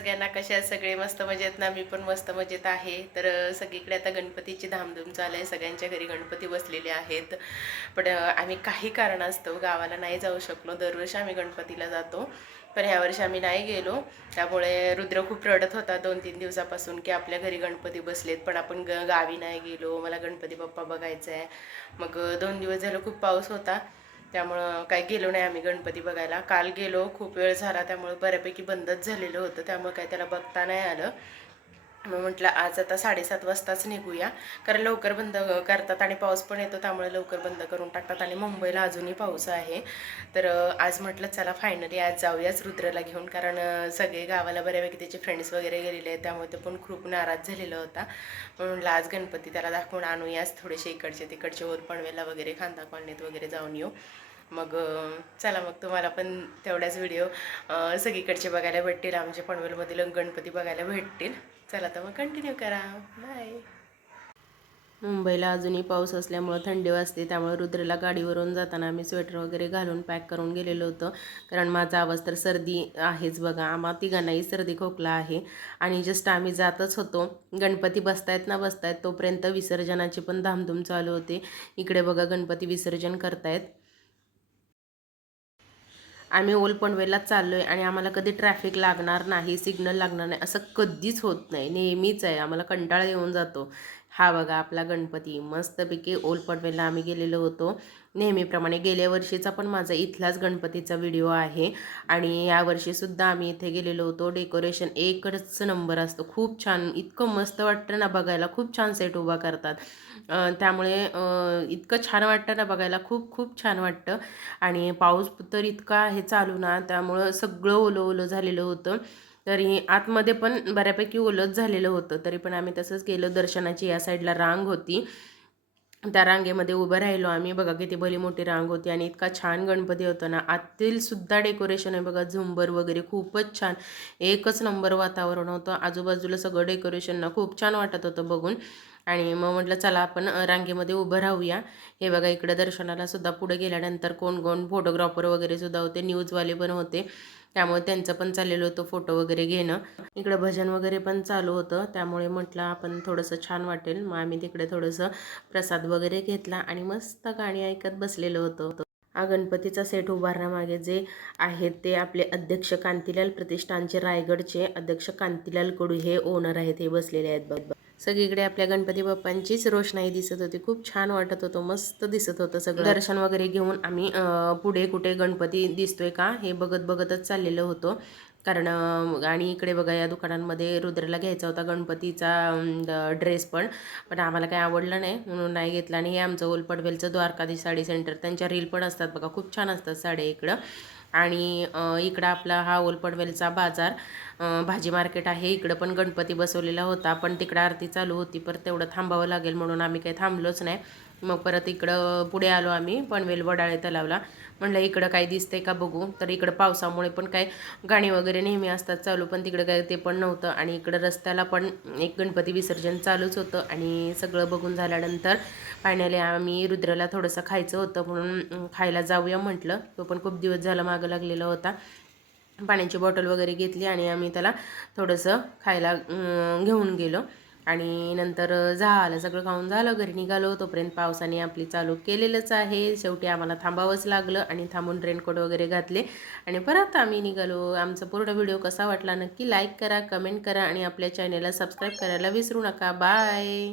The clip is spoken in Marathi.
सगळ्यांना, कशा आहेत सगळे? मस्त मजेत ना? मी पण मस्त मजेत आहे. तर सगळीकडे आता गणपतीची धामधूम चालू आहे. सगळ्यांच्या घरी गणपती बसलेले आहेत. पण आम्ही काही कारणास्तव गावाला नाही जाऊ शकलो. दरवर्षी आम्ही गणपतीला जातो, पण ह्यावर्षी आम्ही नाही गेलो. त्यामुळे रुद्र खूप रडत होता 2-3 दिवसापासून की आपल्या घरी गणपती बसलेत, पण आपण गावी नाही गेलो. मला गणपती बाप्पा बघायचा आहे. मग 2 दिवस झालं खूप पाऊस होता, त्यामुळं काही गेलो नाही आम्ही गणपती बघायला. काल गेलो, खूप वेळ झाला, त्यामुळे बऱ्यापैकी बंदच झालेलं होतं, त्यामुळे काही त्याला बघता नाही आलं. मग म्हटलं आज आता 7:30 वाजताच निघूया, कारण लवकर बंद करतात आणि पाऊस पण येतो, त्यामुळे लवकर बंद करून टाकतात. आणि मुंबईला अजूनही पाऊस आहे. तर आज म्हटलं चला फायनली आज जाऊयाच रुद्रला घेऊन, कारण सगळे गावाला बऱ्यापैकी त्याचे फ्रेंड्स वगैरे गेलेले आहेत, त्यामुळे तो पण खूप नाराज झालेला होता. म्हणून आज गणपती त्याला दाखवून आणूयाच. थोडेसे इकडचे तिकडचे होत पनवेलला वगैरे, खांदा कॉलनीत वगैरे जाऊन येऊ. मग चला, मग तुम्हाला पण तेवढ्याच व्हिडिओ सगळीकडचे बघायला भेटतील, आमच्या पनवेलमधील गणपती बघायला भेटतील. चला तर मग कंटिन्यू करा. बाय. मुंबईला अजूनही पाऊस असल्यामुळं थंडी वाजते, त्यामुळे रुद्रला गाडीवरून जाताना आम्ही स्वेटर वगैरे घालून पॅक करून गेलेलो होतो, कारण माझा आवाज तर सर्दी आहेच बघा. आम्हा तिघांनाही सर्दी खोकला आहे. आणि जस्ट आम्ही जातच होतो, गणपती बसतायत ना बसतायत तोपर्यंत विसर्जनाची पण धामधूम चालू होते. इकडे बघा गणपती विसर्जन करतायत. आम्ही ओल्ड पनवेललाच चाललो आहे आणि आम्हाला कधी ट्रॅफिक लागणार नाही, सिग्नल लागणार नाही असं कधीच होत नाही, नेहमीच आहे. आम्हाला कंटाळा येऊन जातो. हा बघा आपला गणपती मस्तपैकी ओल्ड पनवेलला आम्ही गेलेलो होतो नेहमीप्रमाणे. गेल्या वर्षीचा पण माझा इथलाच गणपतीचा व्हिडिओ आहे आणि यावर्षीसुद्धा आम्ही इथे गेलेलो होतो. डेकोरेशन एकच नंबर असतं, खूप छान, इतकं मस्त वाटतं ना बघायला. खूप छान सेट उभा करतात, त्यामुळे इतकं छान वाटतं ना बघायला, खूप खूप छान वाटतं. आणि पाऊस तर इतका आहे चालू ना, त्यामुळं सगळं ओलं ओलं झालेलं होतं. तरी आतमध्ये पण बऱ्यापैकी ओलंच झालेलं होतं, तरी पण आम्ही तसंच गेलो. दर्शनाची या साईडला रांग होती, त्या रांगेमध्ये उभं राहिलो आम्ही. बघा किती भली मोठी रांग होती आणि इतका छान गणपती होता ना. आतील सुद्धा डेकोरेशन आहे बघा, झुंबर वगैरे खूपच छान, एकच नंबर वातावरण होतं. आजूबाजूला सगळं डेकोरेशन ना खूप छान वाटत होतं बघून. आणि मग म्हटलं चला आपण रांगेमध्ये उभं राहूया. हे बघा इकडे दर्शनाला सुद्धा पुढे गेल्यानंतर कोण कोण फोटोग्राफर वगैरे सुद्धा होते, न्यूजवाले पण होते, त्यामुळे त्यांचं पण चाललेलं होतं फोटो वगैरे घेणं. इकडं भजन वगैरे पण चालू होतं, त्यामुळे म्हटलं आपण थोडंसं छान वाटेल. मग आम्ही तिकडे थोडंसं प्रसाद वगैरे घेतला आणि मस्त गाणी ऐकत बसलेलो होतो. हा गणपतीचा सेट उभारण्यामागे जे आहेत ते आपले अध्यक्ष कांतीलाल प्रतिष्ठानचे रायगडचे अध्यक्ष कांतीलाल कडू हे ओनर आहेत, हे बसलेले आहेत बघ. सगळीकडे आपल्या गणपती बाप्पांचीच रोषणाई दिसत होती, खूप छान वाटत होतं, मस्त दिसत होतं सगळं. दर्शन वगैरे घेऊन आम्ही पुढे कुठे गणपती दिसतोय का हे बघत बघतच चाललेलं होतं. कारण आणि इकडे बघा या दुकानांमध्ये रुद्रला घ्यायचा होता गणपतीचा ड्रेस, पण आम्हाला काही आवडलं नाही म्हणून नाही घेतला. आणि हे आमचं ओल्ड पनवेलचं द्वारकाधीश साडी सेंटर, त्यांच्या रील पण असतात बघा, खूप छान असतात साड्या इकडं. आणि इकडं आपला हा ओल्ड पनवेलचा बाजार, भाजी मार्केट आहे. इकडं पण गणपती बसवलेला होता, पण तिकडं आरती चालू होती, परत तेवढं थांबावं लागेल म्हणून आम्ही काही थांबलोच नाही. मग परत इकडं पुढे आलो आम्ही पनवेल वडाळे तलावला. म्हणलं इकडं काय दिसतंय का बघू, तर इकडं पावसामुळे पण काय गाणी वगैरे नेहमी असतात चालू, पण तिकडं काय ते पण नव्हतं. आणि इकडं रस्त्याला पण एक गणपती विसर्जन चालूच होतं. आणि सगळं बघून झाल्यानंतर फायनली आम्ही रुद्रला थोडंसं खायचं होतं म्हणून खायला जाऊया म्हटलं. तो पण खूप दिवस झाला मागं लागलेला होता. पाण्याची बॉटल वगैरे घेतली आणि आम्ही त्याला थोडंसं खायला घेऊन गेलो. आणि नंतर झालं सगळं खाऊन झालं, घरी निघालो. तोपर्यंत पावसाने आपली चालू केलेलंच आहे. शेवटी आम्हाला थांबावंच लागलं आणि थांबून रेनकोट वगैरे घातले आणि परत आम्ही निघालो. आमचा पूर्ण व्हिडिओ कसा वाटला नक्की लाईक करा, कमेंट करा आणि आपल्या चॅनेलला सबस्क्राईब करायला विसरू नका. बाय.